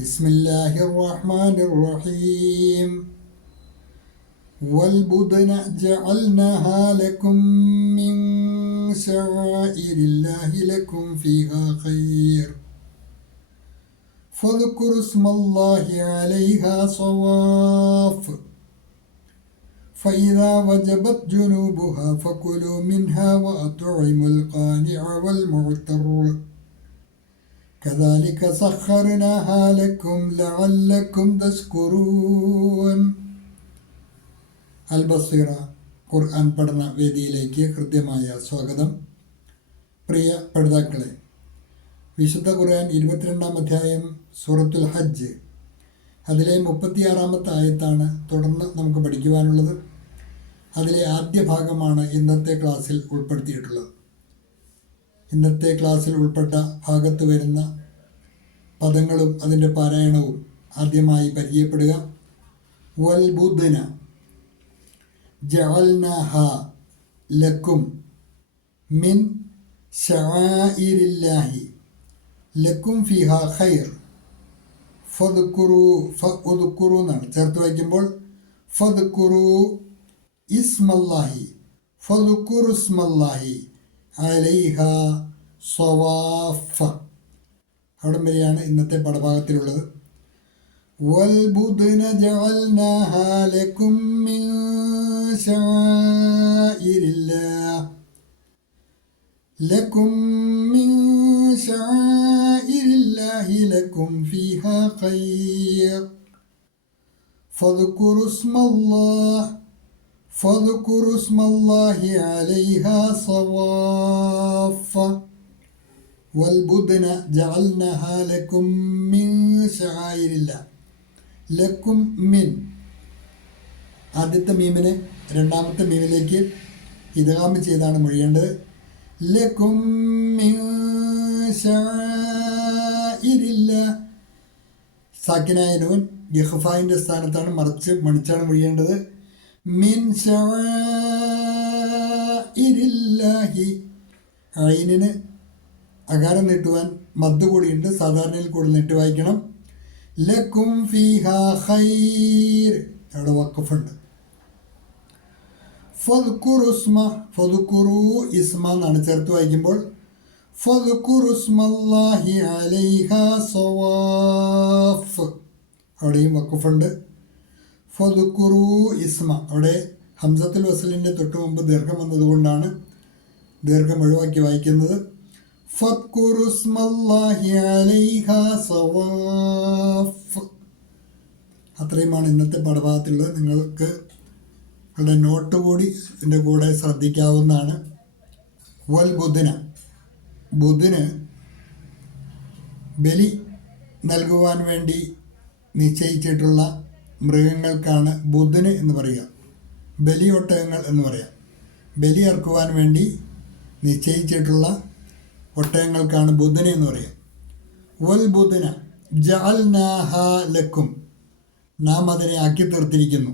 بسم الله الرحمن الرحيم والبدن جعلناها لكم من شعائر الله لكم فيها خير فاذكروا اسم الله عليها صواف فإذا وجبت جنوبها فكلوا منها وأطعموا القانع والمعتر كذلك سخرناها لكم لعلكم تشكرون അൽ ബസീറ ഖുർആൻ പഠന വേദിയിലേക്ക് ഹൃദ്യമായ സ്വാഗതം പ്രിയ പഠിതാക്കളെ വിശുദ്ധ ഖുർആൻ ഇരുപത്തിരണ്ടാം അധ്യായം സൂറത്തുൽ ഹജ്ജ് അതിലെ മുപ്പത്തിയാറാമത്തെ ആയത്താണ് തുടർന്ന് നമുക്ക് പഠിക്കുവാനുള്ളത് അതിലെ ആദ്യ ഭാഗമാണ് ഇന്നത്തെ ക്ലാസ്സിൽ ഉൾപ്പെടുത്തിയിട്ടുള്ളത് ഇന്നത്തെ ക്ലാസ്സിൽ ഉൾപ്പെട്ട ഭാഗത്ത് വരുന്ന പദങ്ങളും അതിന്റെ പാരായണവും ആദ്യമായി പരിചയപ്പെടുക. വൽബുദ്ധന ജവൽനഹ ലക്കും മിൻ ഷായിരില്ലാഹി ലക്കും ഫിഹ ഖൈർ. ഫദ്കുറു കുറു എന്നാണ്. ചേർത്ത് വയ്ക്കുമ്പോൾ ഫദ്കുറു ഇസ്മല്ലാഹി ഫദ്കുറു ഇസ്മല്ലാഹി അലൈഹ സവാഫ അവിടം വരെയാണ് ഇന്നത്തെ പടഭാഗത്തിലുള്ളത് والبدن جعلناها لكم من شعائر الله لكم من شعائر الله لكم فيها خير فاذكروا اسم الله فاذكروا اسم الله عليها صواف والبدن جعلناها لكم من شعائر الله ലക്കും മിൻ ആദ്യത്തെ മീമിനെ രണ്ടാമത്തെ മീമിലേക്ക് ഇതകാമ് ചെയ്താണ് മൊഴിയേണ്ടത് ലക്കും മിൻ ഷാഇരില്ല സാക്കിനായ നൂൻ യഹ്ഫായിൻ്റെ സ്ഥാനത്താണ് മറിച്ച് മണിച്ചാണ് മൊഴിയേണ്ടത് മിൻ ഷാഇരില്ലാഹി അയിനിന് അകാരം നീട്ടുവാൻ മദ്ദ് കൂടിയുണ്ട്. സാധാരണയിൽ കൂടി നീട്ടി വായിക്കണം. ലക്കും ഫീഹ ഖൈർ. അവിടെ വക്കഫുണ്ട് ഫദ്കുറുസ്മ ഫദ്കുറു ഇസ്മ എന്നാണ് ചേർത്ത് വായിക്കുമ്പോൾ. ഫദ്കുറുസ്മല്ലാഹി അലൈഹ സവാഫ്. അവിടെയും വക്കഫുണ്ട് ഫദ്കുറു ഇസ്മ. അവിടെ ഹംസത്തുൽ വസലിന്റെ തൊട്ട് മുമ്പ് ദീർഘം വന്നതുകൊണ്ടാണ് ദീർഘം ഒഴിവാക്കി വായിക്കുന്നത്. അത്രയുമാണ് ഇന്നത്തെ പാഠഭാഗത്തുള്ളത്. നിങ്ങൾക്ക് നിങ്ങളുടെ നോട്ട് കൂടി ഇതിന്റെ കൂടെ ശ്രദ്ധിക്കാവുന്നതാണ്. വൽ ബുധന ബുധന് ബലി നൽകുവാൻ വേണ്ടി നിശ്ചയിച്ചിട്ടുള്ള മൃഗങ്ങൾക്കാണ് ബുധന് എന്ന് പറയുക. ബലിയൊട്ടകങ്ങൾ എന്ന് പറയാം ബലി ഇറക്കുവാൻ വേണ്ടി നിശ്ചയിച്ചിട്ടുള്ള ഒട്ടകങ്ങൾക്കാണ് ബുധന എന്ന് പറയുക. വൽ ബുധന ജഅൽനാഹ ലക്കും. നാം അതിനെ ആക്കി തീർത്തിരിക്കുന്നു.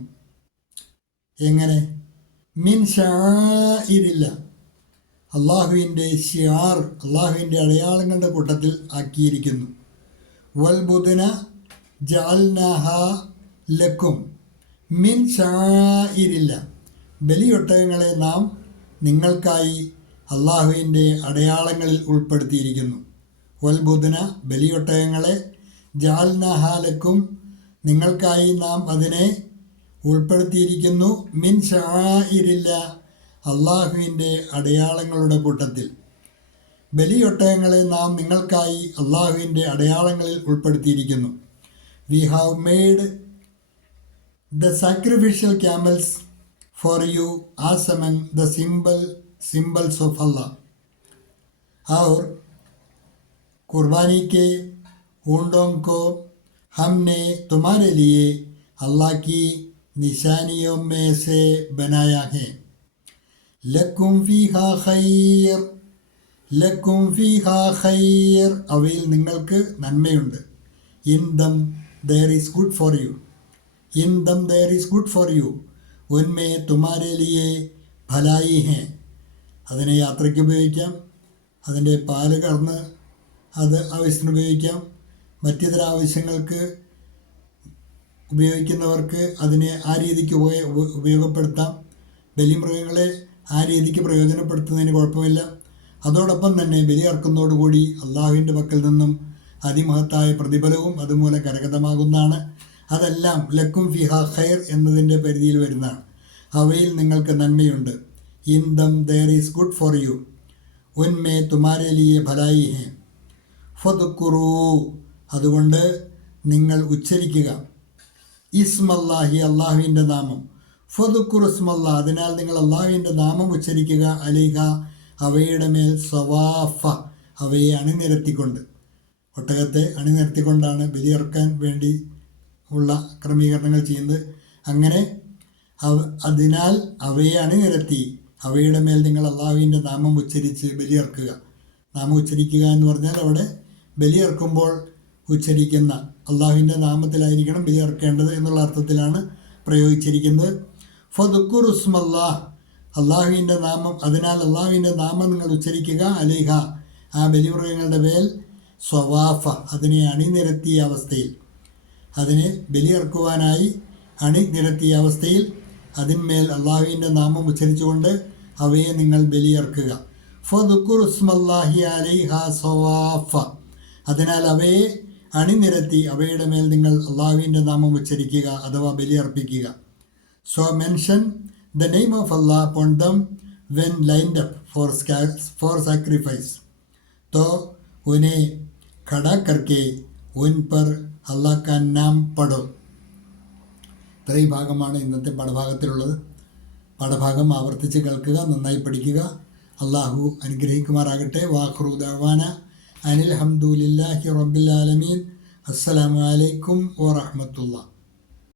എങ്ങനെ? മിൻ ഷായിരില്ല അള്ളാഹുവിന്റെ ഷിയാർ അള്ളാഹുവിന്റെ അടയാളങ്ങളുടെ കൂട്ടത്തിൽ ആക്കിയിരിക്കുന്നു. വൽ ബുധന ജഅൽനാഹ ലക്കും. മിൻ ഷായിരില്ല ബലിയൊട്ടകങ്ങളെ നാം നിങ്ങൾക്കായി അള്ളാഹുവിന്റെ അടയാളങ്ങളിൽ ഉൾപ്പെടുത്തിയിരിക്കുന്നു. വൽബുധന ബലിയൊട്ടകങ്ങളെ ജാൽനഹാലക്കും നിങ്ങൾക്കായി നാം അതിനെ ഉൾപ്പെടുത്തിയിരിക്കുന്നു. മിൻ ഷായിരില്ല അള്ളാഹുവിന്റെ അടയാളങ്ങളുടെ കൂട്ടത്തിൽ. ബലിയൊട്ടകങ്ങളെ നാം നിങ്ങൾക്കായി അള്ളാഹുവിന്റെ അടയാളങ്ങളിൽ ഉൾപ്പെടുത്തിയിരിക്കുന്നു. We have made the sacrificial camels for you as among the simple symbols of Allah और कुर्बानी के ऊँटों को हमने तुम्हारे लिए अल्लाह की निशानियों में से बनाया है ലക്കും ഫീഹ ഖൈർ ലക്കും ഫീഹ ഖൈർ അവയിൽ നിങ്ങൾക്ക് നന്മയുണ്ട് in them there is good for you in them there is good for you ഉന്മേ തുമാരെ ലിയെ ഭലായി ഹേ. അതിനെ യാത്രയ്ക്ക് ഉപയോഗിക്കാം. അതിന്റെ പാൽ കറന്ന് അത് ആവശ്യത്തിന് ഉപയോഗിക്കാം. മറ്റിതര ആവശ്യങ്ങൾക്ക് ഉപയോഗിക്കുന്നവർക്ക് അതിനെ ആ രീതിക്ക് ഉപയോഗ ഉപയോഗപ്പെടുത്താം. ബലിമൃഗങ്ങളെ ആ രീതിക്ക് പ്രയോജനപ്പെടുത്തുന്നതിന് കുഴപ്പമില്ല. അതോടൊപ്പം തന്നെ ബലി അർക്കുന്നതോടുകൂടി അള്ളാഹുവിന്റെ പക്കൽ നിന്നും അതിമഹത്തായ പ്രതിഫലവും അതുമൂലം കരഗതമാകുന്നതാണ്. അതെല്ലാം ലക്കും ഫിഹ ഖൈർ എന്നതിന്റെ പരിധിയിൽ വരുന്നതാണ്. അവയിൽ നിങ്ങൾക്ക് നന്മയുണ്ട്. In them there is good for you ഉൻമേ തുമാരെ ലിയെ ഭലായി ഹേ. ഫുറു അതുകൊണ്ട് നിങ്ങൾ ഉച്ചരിക്കുക. ഇസ്മല്ലാഹി അള്ളാഹുവിന്റെ നാമം. ഫതുക്കുർ ഇസ്മല്ല. അതിനാൽ നിങ്ങൾ അള്ളാഹുവിന്റെ നാമം ഉച്ചരിക്കുക. അലിഹ. അവയുടെ മേൽ സവാഫ. അവയെ അണിനിരത്തിക്കൊണ്ട്. ഒട്ടകത്തെ അണിനിരത്തിക്കൊണ്ടാണ് ബലിയിറക്കാൻ വേണ്ടി ഉള്ള ക്രമീകരണങ്ങൾ ചെയ്യുന്നത്. അങ്ങനെ അവ അതിനാൽ അവയെ അണിനിരത്തി അവയുടെ മേൽ നിങ്ങൾ അള്ളാഹുവിന്റെ നാമം ഉച്ചരിച്ച് ബലിയർക്കുക. നാമം ഉച്ചരിക്കുക എന്ന് പറഞ്ഞാൽ അവിടെ ബലിയർക്കുമ്പോൾ ഉച്ചരിക്കുന്ന അള്ളാഹുവിന്റെ നാമത്തിലായിരിക്കണം ബലിയർക്കേണ്ടത് എന്നുള്ള അർത്ഥത്തിലാണ് പ്രയോഗിച്ചിരിക്കുന്നത്. ഫതുക്കുർ ഉസ്മല്ലാ അള്ളാഹുവിന്റെ നാമം അതിനാൽ അള്ളാഹുവിന്റെ നാമം നിങ്ങൾ ഉച്ചരിക്കുക അലിഹ ആ ബലിമൃഗങ്ങളുടെ മേൽ സ്വവാഫ അതിനെ അണിനിരത്തിയ അവസ്ഥയിൽ. അതിനെ ബലിയർക്കുവാനായി അണി നിരത്തിയ അവസ്ഥയിൽ അതിന്മേൽ അള്ളാഹുവിന്റെ നാമം ഉച്ചരിച്ചുകൊണ്ട് അവയെ നിങ്ങൾ ബലിയർക്കുക. ഫുക്കുറുസ്മല്ലാഹി അലൈഹ സവാഫ. അതിനാൽ അവയെ അണിനിരത്തി അവയുടെ മേൽ നിങ്ങൾ അള്ളാഹുവിന്റെ നാമം ഉച്ചരിക്കുക അഥവാ ബലിയർപ്പിക്കുക. So mention the name of Allah upon them when lined up for for sacrifice തോ ഉനെ ഖടാക്കർക്കെ ഉൻ പെർ അള്ളാക്ക നാം പടോ ഇത്രയും ഭാഗമാണ് ഇന്നത്തെ പാഠഭാഗത്തിലുള്ളത്. പാഠഭാഗം ആവർത്തിച്ച് കേൾക്കുക നന്നായി പഠിക്കുക. അള്ളാഹു അനുഗ്രഹിക്കുമാറാകട്ടെ. വാഹ്റു ദവാന അനിൽ ഹംദുലില്ലാഹി റബ്ബിൽ ആലമീൻ. അസ്സലാമലൈക്കും വറഹ്മത്തുള്ളാഹി.